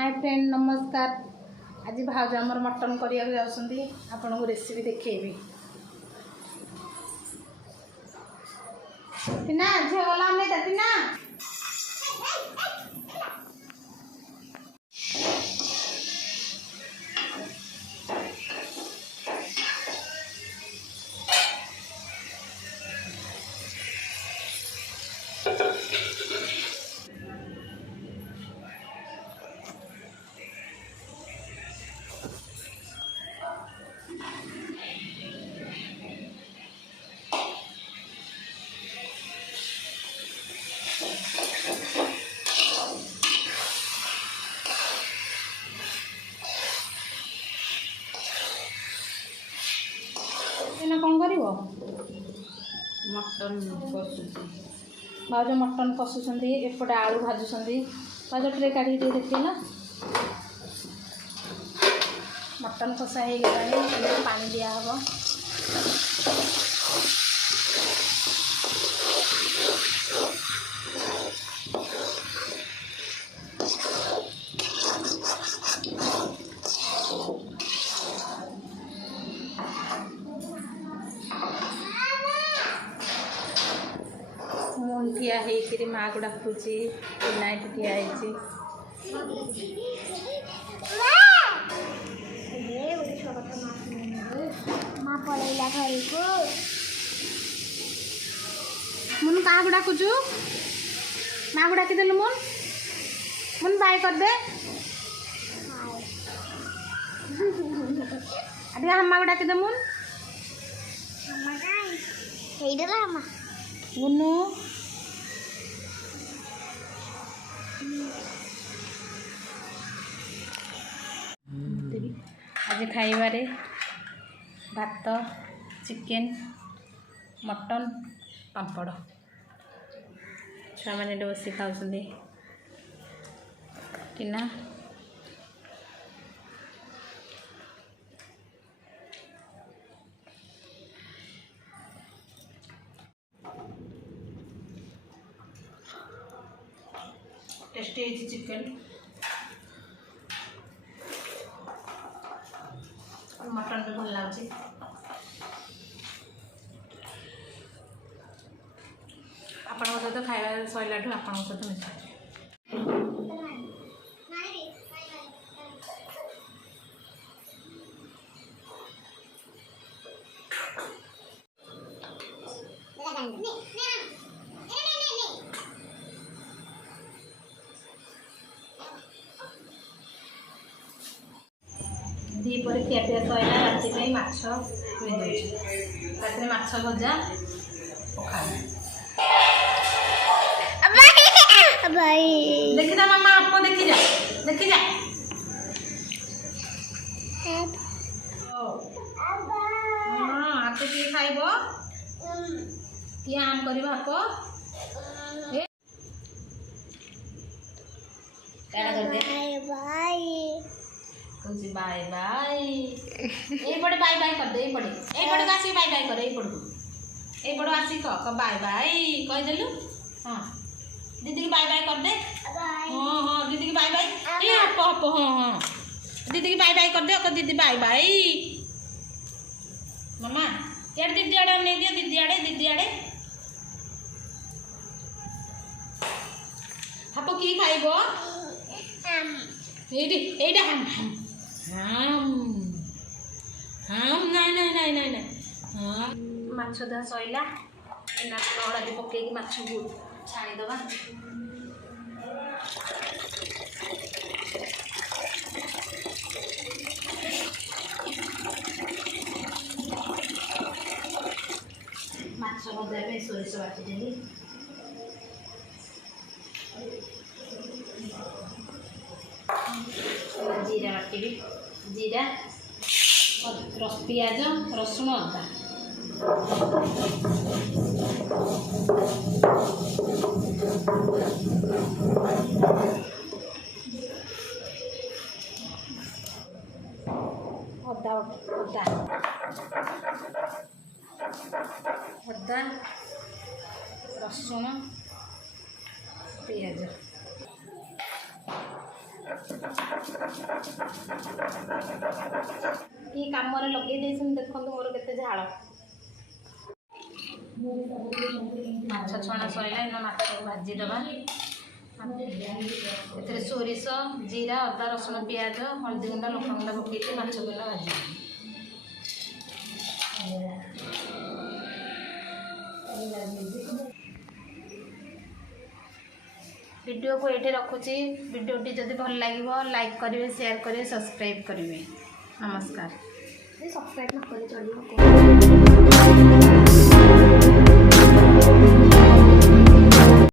Hi friend नमस्कार। आज भाज आमर मटन करिया जाउछंती आपन को रेसिपी देखैबी। टीना झे वाला में टीना कौन कर मटन कषुची भाज मटन कषुंट एपटे आलू भाजुंट भाज ट्रे काढ़ी देखिए ना मटन कषा हो गला पानी दिहब मुन ठिया होकर माँ को डाकुची नाइट ठिया मुन क्या को डाकुचु माँ को डाकिदेलु मुन मुन बाय कर दे अरे हम माँ को डाकिदे मुन मुन्नू आज खाइबारे भात चिकेन मटन पापड़ छुआ मैंने बस खाऊँ टीना टेस्टी है चिकेन मटन भी भल लगे आपण सहित खाଇବା सैलाठू आपण सहित मिसा दीपर खियापिया सैला राति माछ राति माछ भजा देखी जा मामा आपको देखी जा आप किए खाइब किए आम कर बाय बाय ये पड़े बाय बाय कर दे ये पड़े आसी बाय बाय कर ये पड़ो आसी कह बाय बाय कह देलु हाँ दीदी की बाय बाय कर दे हाँ हाँ दीदी की बाय बाय ये हप हप हाँ हाँ दीदी की बाय बाय कर दे कह दीदी बाय बाय मामा यार दीदी आड़े नहीं दियो दीदी आड़े हप की खाइबो एटा हम नाई माछ दा सैला हलदी पकईकि माछ को छाणीदबा माछ भजा में सोरिष बाटिदेली जीरा बाटी जीरा पियाज रसुण अदा अदा अदा अदा रसुण पियाज कि कम लगे देखो मोर के झाड़ माछ छणा सरला इन माछ भाजीदबा ए सोरिष जीरा अदा रसुण पियाज हल्दी गुंडा लंका गुंडा पकईकि माछ गुला भाजी वीडियो को ये रखुची वीडियोटी जदि भल लगे लाइक करेंगे शेयर करेंगे सब्सक्राइब करेंगे नमस्कार सब्सक्राइब न करें चलिए।